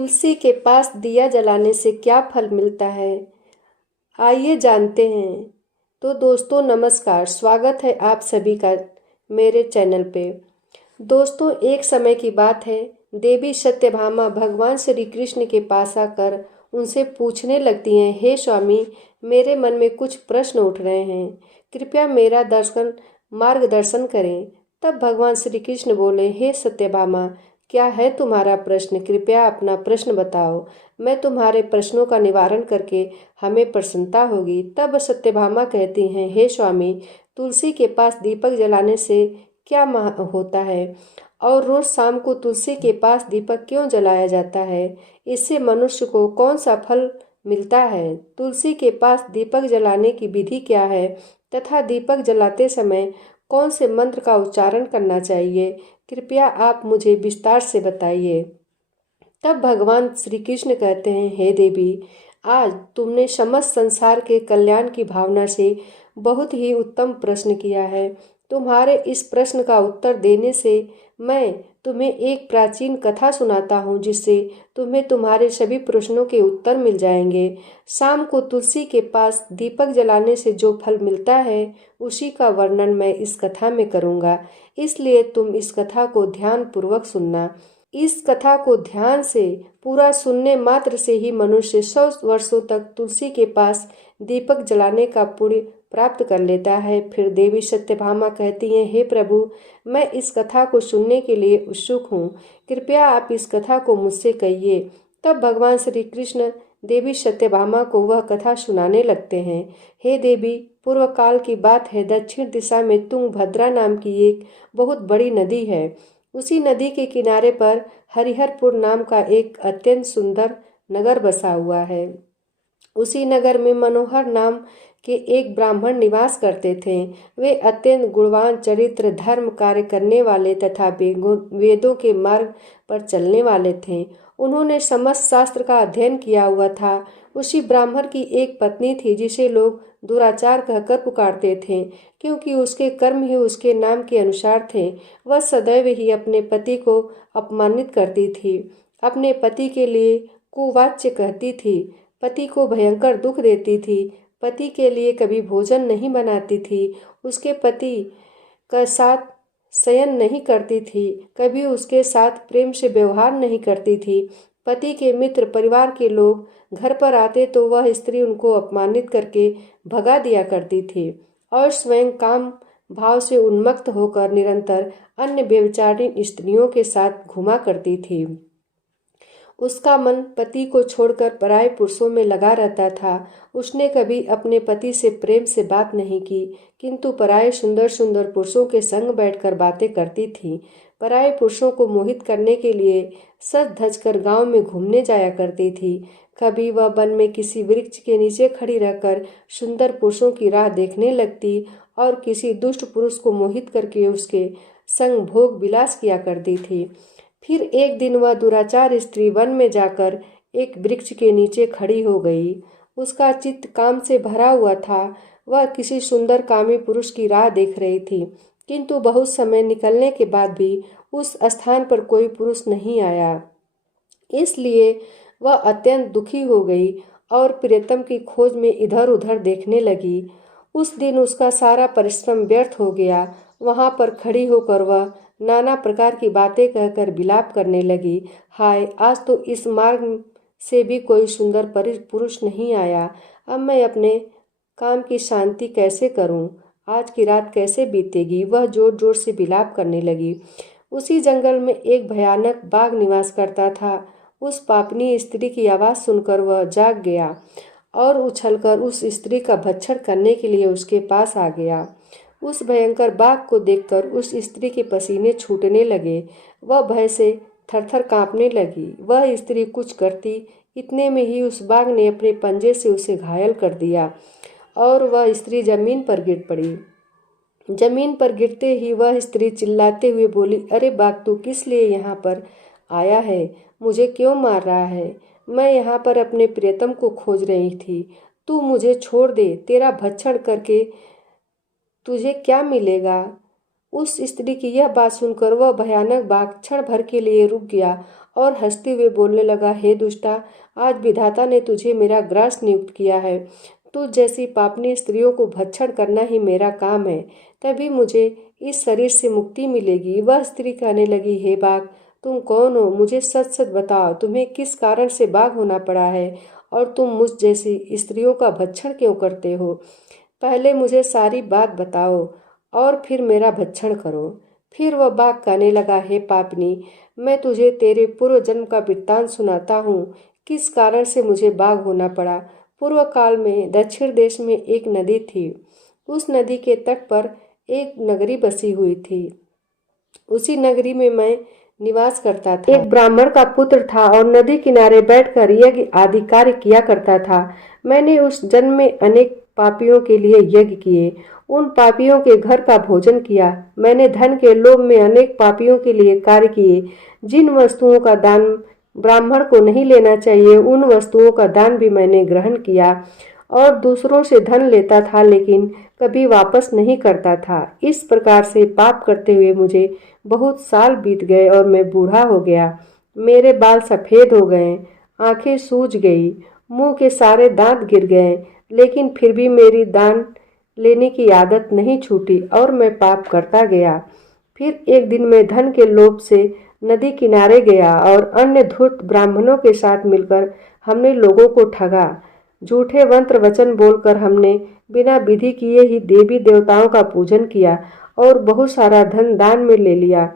तुलसी के पास दिया जलाने से क्या फल मिलता है, आइए जानते हैं। तो दोस्तों नमस्कार, स्वागत है आप सभी का मेरे चैनल पे। दोस्तों एक समय की बात है, देवी सत्यभामा भगवान श्री कृष्ण के पास आकर उनसे पूछने लगती हैं, हे स्वामी, मेरे मन में कुछ प्रश्न उठ रहे हैं, कृपया मेरा मार्गदर्शन करें। तब भगवान श्री कृष्ण बोले, हे सत्यभामा, क्या है तुम्हारा प्रश्न, कृपया अपना प्रश्न बताओ, मैं तुम्हारे प्रश्नों का निवारण करके हमें प्रसन्नता होगी। तब सत्यभामा कहती हैं, हे स्वामी, तुलसी के पास दीपक जलाने से क्या होता है और रोज शाम को तुलसी के पास दीपक क्यों जलाया जाता है, इससे मनुष्य को कौन सा फल मिलता है, तुलसी के पास दीपक जलाने की विधि क्या है तथा दीपक जलाते समय कौन से मंत्र का उच्चारण करना चाहिए, कृपया आप मुझे विस्तार से बताइए। तब भगवान श्री कृष्ण कहते हैं, हे देवी, आज तुमने समस्त संसार के कल्याण की भावना से बहुत ही उत्तम प्रश्न किया है। तुम्हारे इस प्रश्न का उत्तर देने से मैं तुम्हें एक प्राचीन कथा सुनाता हूँ, जिससे तुम्हें तुम्हारे सभी प्रश्नों के उत्तर मिल जाएंगे। शाम को तुलसी के पास दीपक जलाने से जो फल मिलता है, उसी का वर्णन मैं इस कथा में करूँगा, इसलिए तुम इस कथा को ध्यान पूर्वक सुनना। इस कथा को ध्यान से पूरा सुनने मात्र से ही मनुष्य 100 वर्षों तक तुलसी के पास दीपक जलाने का पुण्य प्राप्त कर लेता है। फिर देवी सत्यभामा कहती हैं, हे प्रभु, मैं इस कथा को सुनने के लिए उत्सुक हूँ, कृपया आप इस कथा को मुझसे कहिए। तब भगवान श्री कृष्ण देवी सत्यभामा को वह कथा सुनाने लगते हैं। हे देवी, पूर्व काल की बात है, दक्षिण दिशा में तुंगभद्रा नाम की एक बहुत बड़ी नदी है। उसी नदी के किनारे पर हरिहरपुर नाम का एक अत्यंत सुंदर नगर बसा हुआ है। उसी नगर में मनोहर नाम के एक ब्राह्मण निवास करते थे। वे अत्यंत गुणवान, चरित्र, धर्म कार्य करने वाले तथा वेदों के मार्ग पर चलने वाले थे। उन्होंने समस्त शास्त्र का अध्ययन किया हुआ था। उसी ब्राह्मण की एक पत्नी थी, जिसे लोग दुराचार कहकर पुकारते थे, क्योंकि उसके कर्म ही उसके नाम के अनुसार थे। वह सदैव ही अपने पति को अपमानित करती थी, अपने पति के लिए कुवाच्य कहती थी, पति को भयंकर दुख देती थी, पति के लिए कभी भोजन नहीं बनाती थी, उसके पति के साथ शयन नहीं करती थी, कभी उसके साथ प्रेम से व्यवहार नहीं करती थी। पति के मित्र, परिवार के लोग घर पर आते तो वह स्त्री उनको अपमानित करके भगा दिया करती थी और स्वयं काम भाव से उन्मत्त होकर निरंतर अन्य व्यभिचारिणी स्त्रियों के साथ घुमा करती थी। उसका मन पति को छोड़कर पराये पुरुषों में लगा रहता था। उसने कभी अपने पति से प्रेम से बात नहीं की, किंतु पराये सुंदर सुंदर पुरुषों के संग बैठकर बातें करती थी। पराये पुरुषों को मोहित करने के लिए सज धज कर गाँव में घूमने जाया करती थी। कभी वह वन में किसी वृक्ष के नीचे खड़ी रहकर सुंदर पुरुषों की राह देखने लगती और किसी दुष्ट पुरुष को मोहित करके उसके संग भोग विलास किया करती थी। फिर एक दिन वह दुराचार स्त्री वन में जाकर एक वृक्ष के नीचे खड़ी हो गई। उसका चित्त काम से भरा हुआ था। वह किसी सुंदर कामी पुरुष की राह देख रही थी, किंतु बहुत समय निकलने के बाद भी उस स्थान पर कोई पुरुष नहीं आया। इसलिए वह अत्यंत दुखी हो गई और प्रियतम की खोज में इधर उधर देखने लगी। उस दिन उसका सारा परिश्रम व्यर्थ हो गया। वहां पर खड़ी होकर वह नाना प्रकार की बातें कहकर विलाप करने लगी। हाय, आज तो इस मार्ग से भी कोई सुंदर पुरुष नहीं आया। अब मैं अपने काम की शांति कैसे करूं? आज की रात कैसे बीतेगी? वह जोर जोर से विलाप करने लगी। उसी जंगल में एक भयानक बाघ निवास करता था। उस पापनी स्त्री की आवाज़ सुनकर वह जाग गया और उछलकर उस स्त्री का भक्षण करने के लिए उसके पास आ गया। उस भयंकर बाघ को देखकर उस स्त्री के पसीने छूटने लगे। वह भय से थरथर कांपने लगी। वह स्त्री कुछ करती, इतने में ही उस बाघ ने अपने पंजे से उसे घायल कर दिया और वह स्त्री जमीन पर गिर पड़ी। जमीन पर गिरते ही वह स्त्री चिल्लाते हुए बोली, अरे बाघ, तू किस लिए यहाँ पर आया है? मुझे क्यों मार रहा है? मैं यहाँ पर अपने प्रियतम को खोज रही थी। तू मुझे छोड़ दे। तेरा भक्षण करके तुझे क्या मिलेगा? उस स्त्री की यह बात सुनकर वह भयानक बाघ क्षण भर के लिए रुक गया और हंसते हुए बोलने लगा, हे दुष्टा, आज विधाता ने तुझे मेरा ग्रास नियुक्त किया है। तुझ जैसी पापनी स्त्रियों को भक्षण करना ही मेरा काम है, तभी मुझे इस शरीर से मुक्ति मिलेगी। वह स्त्री कहने लगी, हे बाघ, तुम कौन हो? मुझे सच सच बताओ, तुम्हें किस कारण से बाघ होना पड़ा है और तुम मुझ जैसी स्त्रियों का भक्षण क्यों करते हो? पहले मुझे सारी बात बताओ और फिर मेरा भक्षण करो। फिर वह बाघ कहने लगा, हे पापनी, मैं तुझे तेरे पूर्व जन्म का वृत्तांत सुनाता हूँ, किस कारण से मुझे बाघ होना पड़ा। पूर्व काल में दक्षिण देश में एक नदी थी। उस नदी के तट पर एक नगरी बसी हुई थी। उसी नगरी में मैं निवास करता था। एक ब्राह्मण का पुत्र था और नदी किनारे बैठकर यज्ञ आदि कार्य किया करता था। मैंने उस जन्म में अनेक पापियों के लिए यज्ञ किए, उन पापियों के घर का भोजन किया। मैंने धन के लोभ में अनेक पापियों के लिए कार्य किए। जिन वस्तुओं का दान ब्राह्मण को नहीं लेना चाहिए, उन वस्तुओं का दान भी मैंने ग्रहण किया और दूसरों से धन लेता था, लेकिन कभी वापस नहीं करता था। इस प्रकार से पाप करते हुए मुझे बहुत साल बीत गए और मैं बूढ़ा हो गया। मेरे बाल सफ़ेद हो गए, आंखें सूज गई, मुंह के सारे दांत गिर गए, लेकिन फिर भी मेरी दान लेने की आदत नहीं छूटी और मैं पाप करता गया। फिर एक दिन मैं धन के लोभ से नदी किनारे गया और अन्य धूर्त ब्राह्मणों के साथ मिलकर हमने लोगों को ठगा। झूठे मंत्र वचन बोलकर हमने बिना विधि किए ही देवी देवताओं का पूजन किया और बहुत सारा धन दान में ले लिया।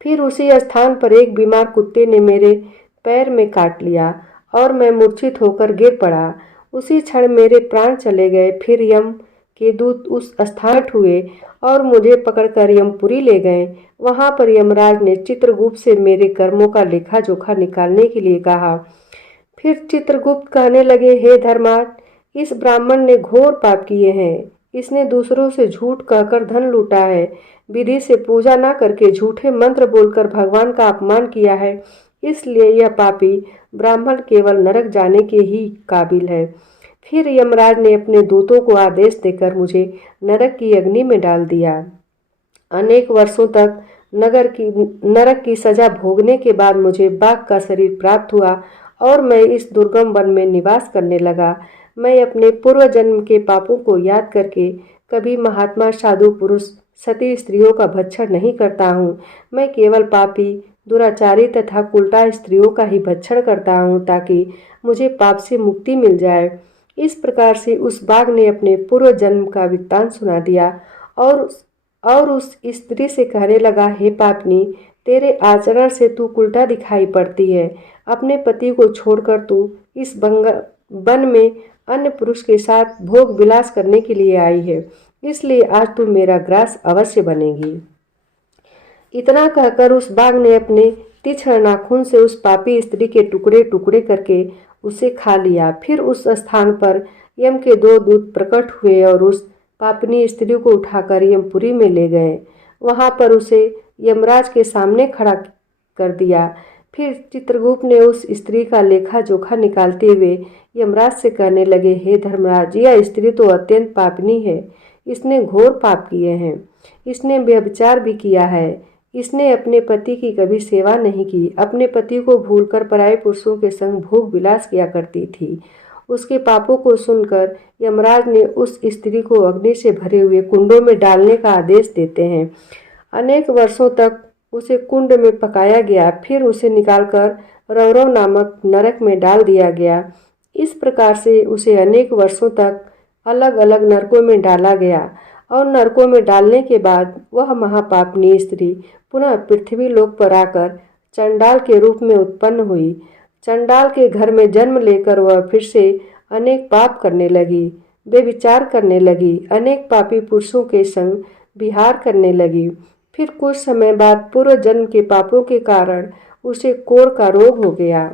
फिर उसी स्थान पर एक बीमार कुत्ते ने मेरे पैर में काट लिया और मैं मूर्छित होकर गिर पड़ा। उसी क्षण मेरे प्राण चले गए। फिर यम के दूत उस स्थान हुए और मुझे पकड़कर यमपुरी ले गए। वहां पर यमराज ने चित्रगुप्त से मेरे कर्मों का लेखा जोखा निकालने के लिए कहा। फिर चित्रगुप्त कहने लगे, हे धर्मार्थ, इस ब्राह्मण ने घोर पाप किए हैं। इसने दूसरों से झूठ कहकर धन लूटा है, विधि से पूजा न करके झूठे मंत्र बोलकर भगवान का अपमान किया है, इसलिए यह पापी ब्राह्मण केवल नरक जाने के ही काबिल है। फिर यमराज ने अपने दूतों को आदेश देकर मुझे नरक की अग्नि में डाल दिया। अनेक वर्षों तक नरक की सजा भोगने के बाद मुझे बाघ का शरीर प्राप्त हुआ और मैं इस दुर्गम वन में निवास करने लगा। मैं अपने पूर्व जन्म के पापों को याद करके कभी महात्मा, साधु पुरुष, सती स्त्रियों का भक्षण नहीं करता हूँ। मैं केवल पापी, दुराचारी तथा उल्टा स्त्रियों का ही भक्षण करता हूँ, ताकि मुझे पाप से मुक्ति मिल जाए। इस प्रकार से उस बाघ ने अपने पूर्व जन्म का वृत्तांत सुना दिया और उस स्त्री से कहने लगा, हे पापनी, तेरे आचरण से तू उल्टा दिखाई पड़ती है। अपने पति को छोड़कर तू इस वन में अन्य पुरुष के साथ भोग विलास करने के लिए आई है, इसलिए आज तू मेरा ग्रास अवश्य बनेगी। इतना कहकर उस बाघ ने अपने तीक्ष्ण नाखून से उस पापी स्त्री के टुकड़े टुकड़े करके उसे खा लिया। फिर उस स्थान पर यम के दो दूत प्रकट हुए और उस पापनी स्त्री को उठाकर यमपुरी में ले गए। वहां पर उसे यमराज के सामने खड़ा कर दिया। फिर चित्रगुप्त ने उस स्त्री का लेखा जोखा निकालते हुए यमराज से कहने लगे, हे धर्मराज, यह स्त्री तो अत्यंत पापनी है। इसने घोर पाप किए हैं। इसने व्यभिचार भी किया है। इसने अपने पति की कभी सेवा नहीं की। अपने पति को भूलकर पराये पुरुषों के संग भोग विलास किया करती थी। उसके पापों को सुनकर यमराज ने उस स्त्री को अग्नि से भरे हुए कुंडों में डालने का आदेश देते हैं। अनेक वर्षों तक उसे कुंड में पकाया गया। फिर उसे निकालकर रौरव नामक नरक में डाल दिया गया। इस प्रकार से उसे अनेक वर्षों तक अलग अलग नरकों में डाला गया और नरकों में डालने के बाद वह महापापनी स्त्री पुनः पृथ्वी लोक पर आकर चंडाल के रूप में उत्पन्न हुई। चंडाल के घर में जन्म लेकर वह फिर से अनेक पाप करने लगी, बेविचार करने लगी, अनेक पापी पुरुषों के संग विहार करने लगी। फिर कुछ समय बाद पूर्व जन्म के पापों के कारण उसे कोढ़ का रोग हो गया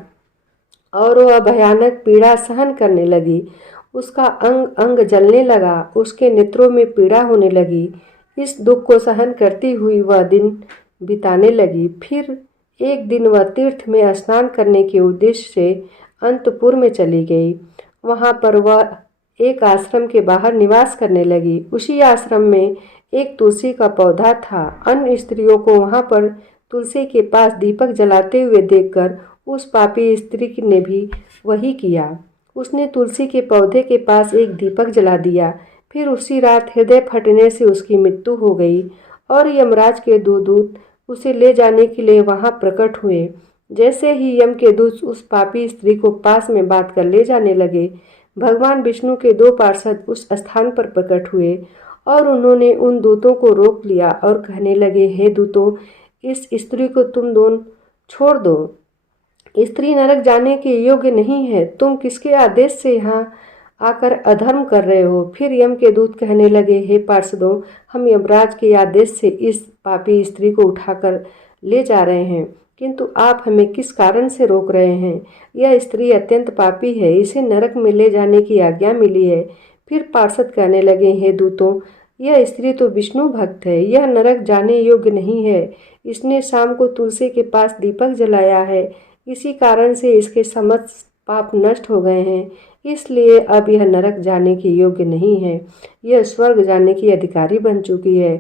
और वह भयानक पीड़ा सहन करने लगी। उसका अंग अंग जलने लगा, उसके नेत्रों में पीड़ा होने लगी। इस दुख को सहन करती हुई वह दिन बिताने लगी। फिर एक दिन वह तीर्थ में स्नान करने के उद्देश्य से अंतपुर में चली गई। वहां पर वह एक आश्रम के बाहर निवास करने लगी। उसी आश्रम में एक तुलसी का पौधा था। अन्य स्त्रियों को वहां पर तुलसी के पास दीपक जलाते हुए देखकर उस पापी स्त्री ने भी वही किया। उसने तुलसी के पौधे के पास एक दीपक जला दिया। फिर उसी रात हृदय फटने से उसकी मृत्यु हो गई और यमराज के दो दूत उसे ले जाने के लिए वहां प्रकट हुए। जैसे ही यम के दूत उस पापी स्त्री को पास में बांध कर ले जाने लगे, भगवान विष्णु के दो पार्षद उस स्थान पर प्रकट हुए और उन्होंने उन दूतों को रोक लिया और कहने लगे, हे दूतों, इस स्त्री को तुम दोनों छोड़ दो। स्त्री नरक जाने के योग्य नहीं है। तुम किसके आदेश से यहाँ आकर अधर्म कर रहे हो? फिर यम के दूत कहने लगे, हे पार्षदों, हम यमराज के आदेश से इस पापी स्त्री को उठाकर ले जा रहे हैं, किंतु आप हमें किस कारण से रोक रहे हैं? यह स्त्री अत्यंत पापी है, इसे नरक में ले जाने की आज्ञा मिली है। फिर पार्षद कहने लगे, हे दूतों, यह स्त्री तो विष्णु भक्त है, यह नरक जाने योग्य नहीं है। इसने शाम को तुलसी के पास दीपक जलाया है, इसी कारण से इसके समस्त पाप नष्ट हो गए हैं, इसलिए अब यह नरक जाने के योग्य नहीं है, यह स्वर्ग जाने की अधिकारी बन चुकी है।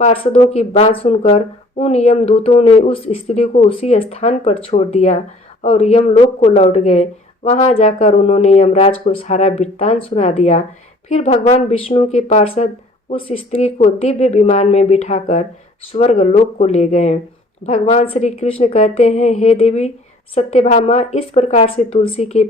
पार्षदों की बात सुनकर उन यमदूतों ने उस स्त्री को उसी स्थान पर छोड़ दिया और यमलोक को लौट गए। वहां जाकर उन्होंने यमराज को सारा वृत्तांत सुना दिया। फिर भगवान विष्णु के पार्षद उस स्त्री को दिव्य विमान में बिठाकर स्वर्ग लोक को ले गए। भगवान श्री कृष्ण कहते हैं, हे देवी सत्यभामा, इस प्रकार से तुलसी के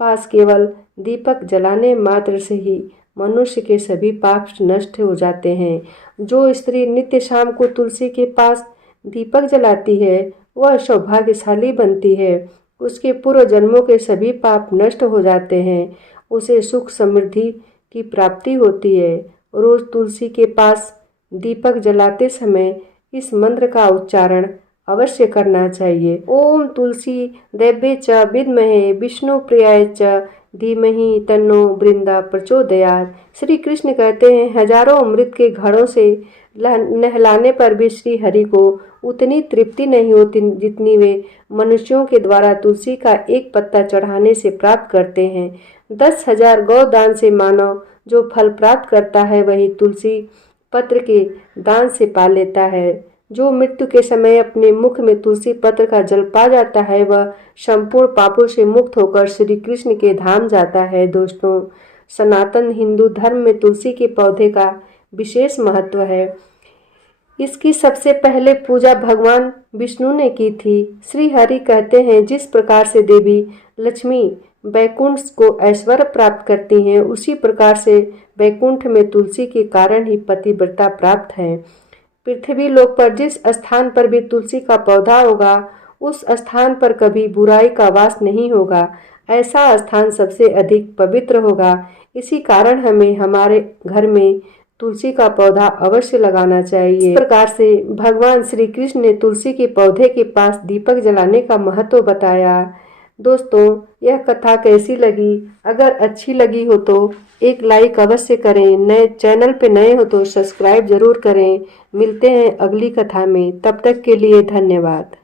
पास केवल दीपक जलाने मात्र से ही मनुष्य के सभी पाप नष्ट हो जाते हैं। जो स्त्री नित्य शाम को तुलसी के पास दीपक जलाती है वह सौभाग्यशाली बनती है। उसके पूर्व जन्मों के सभी पाप नष्ट हो जाते हैं, उसे सुख समृद्धि की प्राप्ति होती है। रोज तुलसी के पास दीपक जलाते समय इस मंत्र का उच्चारण अवश्य करना चाहिए। ओम तुलसी देव्ये च विद्महे विष्णु प्रियाय च धीमहि तन्नो बृंदा प्रचोदयात्। श्री कृष्ण कहते हैं, हजारों अमृत के घड़ों से नहलाने पर भी श्री हरि को उतनी तृप्ति नहीं होती जितनी वे मनुष्यों के द्वारा तुलसी का एक पत्ता चढ़ाने से प्राप्त करते हैं। 10,000 गौदान से मानव जो फल प्राप्त करता है वही तुलसी पत्र के दान से पा लेता है। जो मृत्यु के समय अपने मुख में तुलसी पत्र का जल पा जाता है वह संपूर्ण पापों से मुक्त होकर श्री कृष्ण के धाम जाता है। दोस्तों, सनातन हिंदू धर्म में तुलसी के पौधे का विशेष महत्व है। इसकी सबसे पहले पूजा भगवान विष्णु ने की थी। श्री हरि कहते हैं, जिस प्रकार से देवी लक्ष्मी वैकुंठ को ऐश्वर्य प्राप्त करती हैं, उसी प्रकार से वैकुंठ में तुलसी के कारण ही पतिव्रता प्राप्त है। पृथ्वी लोक पर जिस स्थान पर भी तुलसी का पौधा होगा उस स्थान पर कभी बुराई का वास नहीं होगा। ऐसा स्थान सबसे अधिक पवित्र होगा। इसी कारण हमें हमारे घर में तुलसी का पौधा अवश्य लगाना चाहिए। इस प्रकार से भगवान श्री कृष्ण ने तुलसी के पौधे के पास दीपक जलाने का महत्व बताया। दोस्तों, यह कथा कैसी लगी? अगर अच्छी लगी हो तो एक लाइक अवश्य करें। नए चैनल पे नए हो तो सब्सक्राइब जरूर करें। मिलते हैं अगली कथा में, तब तक के लिए धन्यवाद।